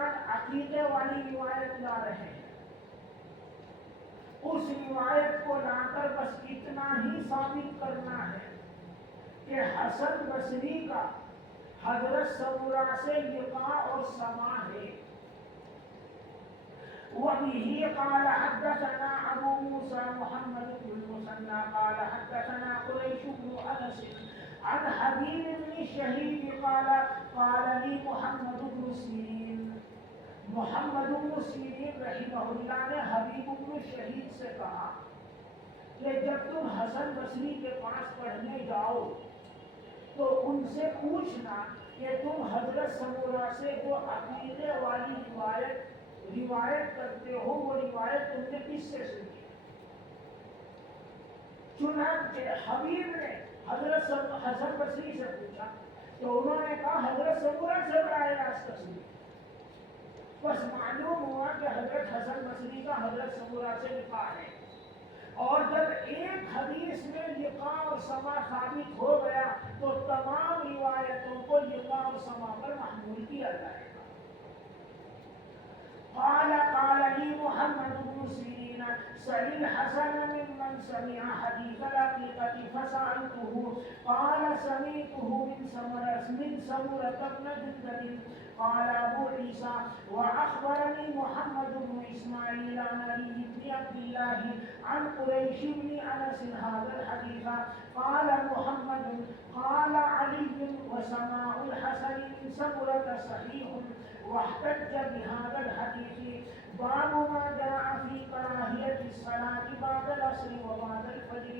بعد عقیدے والی روایت لا رہے ہیں. اس روایت کو لا کر بس اتنا ہی ثابت کرنا ہے کہ حسن بصری کا حضرت سمورہ سے لقاء اور سماع ہے. وبه قال حدثنا ابو موسى محمد بن المثنى قال حدثنا قريش بن انس عن حبيب بن شهيد قال لي محمد بن سيرين. محمد بن سیرین رحمہ اللہ نے حبیب بن شہید سے کہا کہ جب تم حسن بصری کے پاس پڑھنے جاؤ تو ان سے پوچھنا کہ تم حضرت سمورہ سے جو عقیدے والی روایت کرتے ہو وہ روایت تم نے کس سے سنی. چنانچہ حبیب نے حضرت حسن بصری سے پوچھا تو انہوں نے کہا حضرت سمورہ سے براہ راست سنی. بس معلوم ہوا کہ حضرت حسن بصری کا حضرت سمورہ سے لقاء ہے. اور جب ایک حدیث میں لقاء اور سماع ثابت ہو گیا تو تمام روایتوں کو لقاء اور سماع پر محمول کیا جائے گا. قال لي محمد بن سيرين سل الحسن ممن سمع حديث العقيقة فسألته قال سمعته من سمرة بن جندب. قال أبو عيسى وأخبرني محمد بن إسماعيل عن علي بن عبد الله عن قريش بن أنس هذا الحديث. قال محمد قال علي وسماع الحسن من سمرة صحيح واحتج بهذا الحديث. باب ما جاء في كراهية الصلاة بعد العصر وبعد الفجر.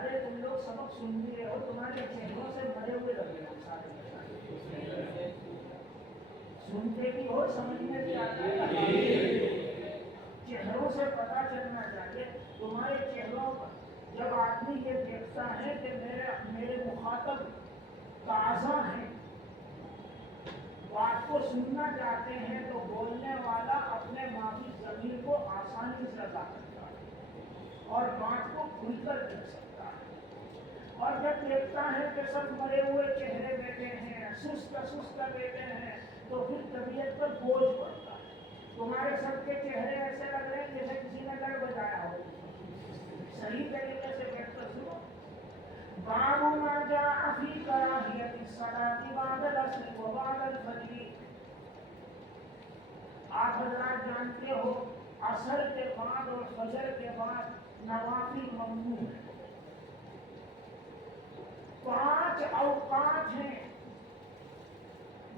ارے تم لوگ سبق سن بھی رہے ہو, تمہارے چہروں سے مرے ہوئے لگے ہو سارے. سنتے بھی ہو, سمجھ میں بھی آتا ہے. چہروں سے پتا چلنا چاہیے. تمہارے چہروں پر جب آدمی یہ دیکھتا ہے کہ میرے مخاطب تازہ ہیں, بات کو سننا چاہتے ہیں, تو بولنے والا اپنے معافی ضمیر کو آسانی سے ادا کرتا ہے اور بات کو کھل کر دیکھ سکتا ہے. اور جب دیکھتا ہے کہ سب مرے ہوئے چہرے بیٹھے ہیں, سست بیٹھے ہیں, تو پھر طبیعت پر بوجھ پڑتا ہے. تمہارے سب کے چہرے ایسے لگ رہے ہیں جیسے کسی نے ڈر بجایا ہو. صحیح طریقے سے بیٹھ کر سنو. باب ما جاء في كراهية الصلاة بعد العصر وبعد الفجر. آپ حضرات جانتے ہو عصر کے بعد اور فجر کے بعد نوافل ممنوع ہے. 5 اوقات ہیں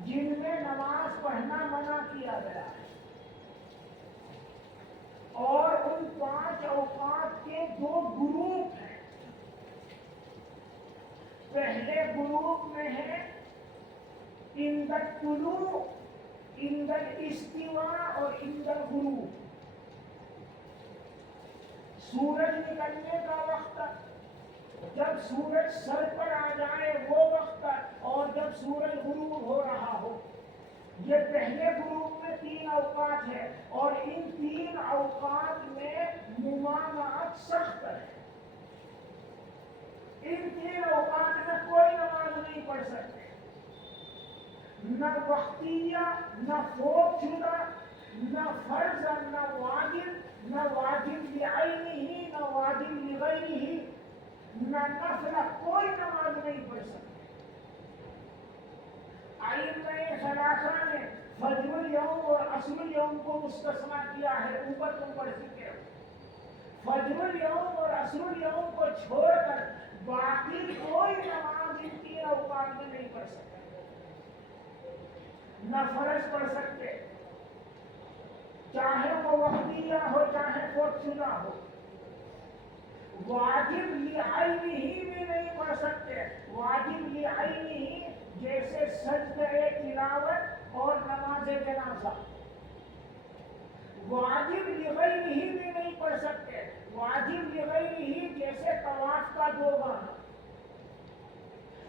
جن میں نماز پڑھنا منع کیا گیا ہے, اور ان 5 اوقات کے 2 گروپ ہیں. پہلے گروپ میں ہے عند الطلوع, عند الاستواء اور عند الغروب. سورج نکلنے کا وقت, جب سورج سر پر آ جائے وہ وقت, اور جب سورج غروب ہو رہا ہو. یہ پہلے گروپ میں 3 اوقات ہے, اور ان 3 اوقات میں ممانعت سخت ہے. ان 3 اوقات میں کوئی نماز نہیں پڑھ سکتے, نہ وقتیہ, نہ فوت شدہ, نہ فرض, نہ واجب, نہ واجب لعینہ, نہ واجب لغیرہ, نہ نفل. کوئی نماز نہیں پڑھ سکتے. ائمہ ثلاثہ نے فجر الیوم اور عصر الیوم کو مستثنیٰ کیا ہے, اوپر تم پڑھ چکے ہو. فجر الیوم اور عصر الیوم کو چھوڑ کر باقی کوئی نماز ان 3 اوقات میں نہیں پڑھ سکتے. نہ فرض پڑھ سکتے, چاہے وہ وقتیہ ہو چاہے فوت شدہ ہو. واجب لعینہ بھی نہیں پڑھ سکتے. واجب لعینہ جیسے سجدہ تلاوت اور نماز جنازہ. واجب لغیرہ بھی نہیں پڑھ سکتے. واجب لغیرہ جیسے طواف کا 2 بار.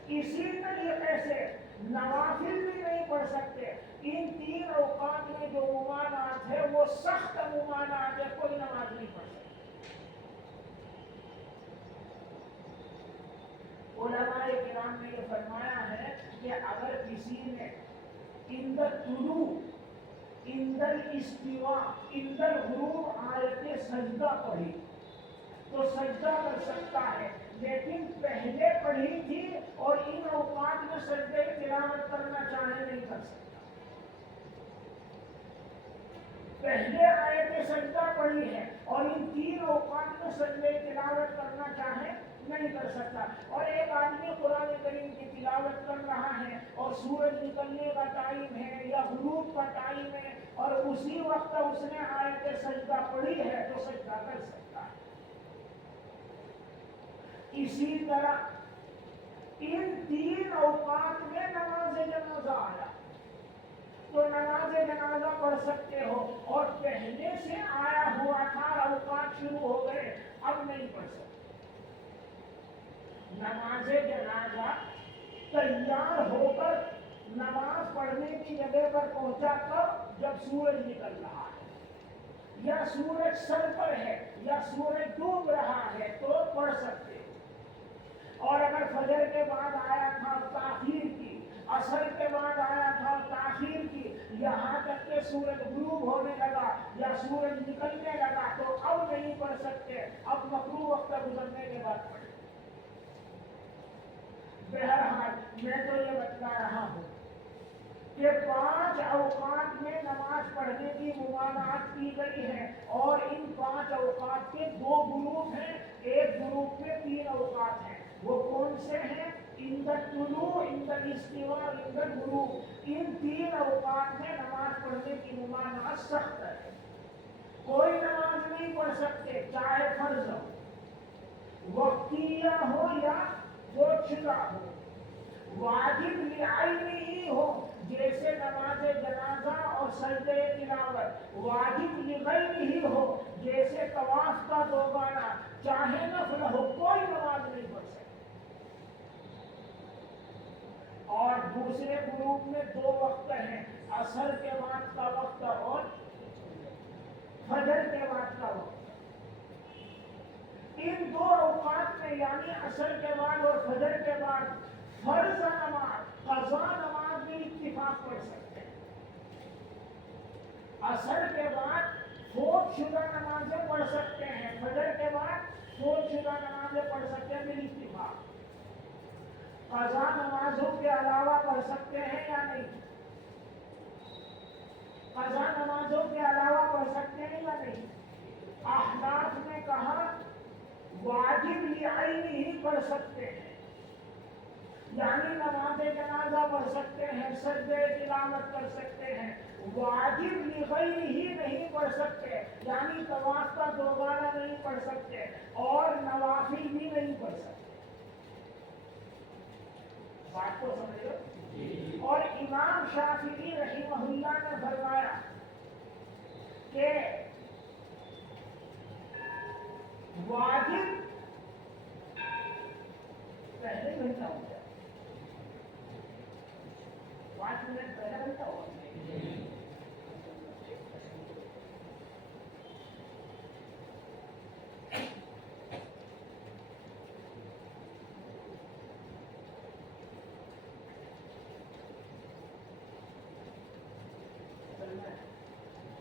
اسی طریقے سے نوافل بھی نہیں پڑھ سکتے. ان 3 اوقات میں جو ممانعات ہے وہ سخت ممانعات ہے, کوئی نماز نہیں پڑھ سکتے. علماء کرام نے یہ فرمایا ہے کہ اگر کسی نے عند طلوع، عند الاستواء، عند الغروب آیت سجدہ پڑھی تو سجدہ کر سکتا ہے، لیکن پہلے پڑھی تھی اور ان اوقات میں سجدے تلاوت کرنا چاہے نہیں کر سکتا۔ پہلے آیت سجدہ پڑھی ہے اور ان 3 اوقات میں سجدے تلاوت کرنا چاہے نہیں کر سکتا۔ اور ایک آدمی قرآن کریم کی تلاوت کر رہا ہے اور سورج نکلنے کا ٹائم ہے یا غروب کا ٹائم ہے اور اسی وقت اس نے آیت سجدہ پڑھی ہے تو سجدہ کر سکتا ہے۔ اسی طرح ان 3 اوقات میں نماز جنازہ آیا تو نماز جنازہ پڑھ سکتے ہو، اور پہلے سے آیا ہوا تھا، اوقات شروع ہو گئے، اب نہیں پڑھ سکتے۔ نماز جنازہ تیار ہو کر نماز پڑھنے کی جگہ پر پہنچا کر جب سورج نکل رہا ہے یا سورج سر پر ہے یا سورج ڈوب رہا ہے تو پڑھ سکتے ہو۔ اور اگر فجر کے بعد آیا تھا تاخیر کی، عصر کے بعد آیا تھا تاخیر کی، یہاں تک کہ سورج غروب ہونے لگا یا سورج نکلنے لگا تو اب نہیں پڑھ سکتے، اب مکروہ وقت گزرنے کے بعد پڑھیں۔ بہرحال میں تو یہ بتلا رہا ہوں کہ 5 اوقات میں نماز پڑھنے کی ممانعت کی گئی ہے، اور ان 5 اوقات کے 2 گروپ ہیں، ایک گروپ میں 3 اوقات ہیں۔ وہ کون سے ہیں؟ عند الطلوع، عند الاستواء، عند الغروب۔ ان 3 اوقات میں نماز پڑھنے کی ممانعت سخت ہے، کوئی نماز نہیں پڑھ سکتے، چاہے فرض ہو، وقتیہ ہو یا جو شدہ ہو، واجب لعینہ ہی ہو جیسے نماز جنازہ اور سجدہ تلاوت، واجب لغیرہ ہی ہو جیسے طواف کا دوگانہ، چاہے نفل ہو، کوئی نماز نہیں پڑھ سکتے۔ اور دوسرے گروپ میں 2 وقت ہیں، عصر کے بعد کا وقت اور فجر کے بعد کا وقت۔ ان 2 اوقات میں یعنی عصر کے بعد اور فجر کے بعد فرض نماز، قضا نماز بھی اتفاق پڑھ سکتے ہیں۔ عصر کے بعد فوت شدہ نمازیں پڑھ سکتے ہیں، فجر کے بعد فوت شدہ نمازیں پڑھ سکتے ہیں بالاتفاق۔ قضا نمازوں کے علاوہ پڑھ سکتے ہیں یا نہیں؟ قضا نمازوں کے علاوہ پڑھ سکتے ہیں یا نہیں؟ احناف نے کہا واجب لعینہ ہی پڑھ سکتے ہیں، یعنی نماز جنازہ پڑھ سکتے ہیں، سجدہ تلاوت کر سکتے ہیں، واجب لغیرہ ہی نہیں پڑھ سکتے، یعنی طواف کا دوبارہ نہیں پڑھ سکتے اور نوافل بھی نہیں پڑھ سکتے۔ بات کو سمجھ لو۔ اور امام شافعی رحمہ اللہ نے فرمایا کہ واجب پہلے گھنٹہ ہو جائے، 5 منٹ پہلے گھنٹہ ہو جائے۔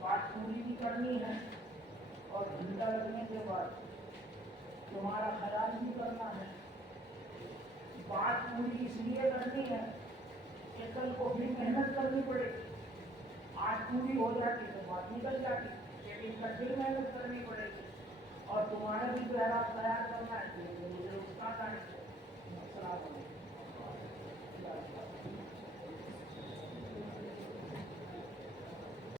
بات پوری بھی کرنی ہے اور گھنٹہ لگنے کے بعد تمہارا خیال بھی کرنا ہے۔ بات پوری اس لیے کرنی ہے کہ کل کو بھی محنت کرنی پڑے گی، آج پوری ہو جاتی تو بات نکل جاتی، لیکن کل بھی محنت کرنی پڑے گی اور تمہارا بھی پیغام تیار کرنا ہے کہ مجھے استاد آئے۔ السلام علیکم۔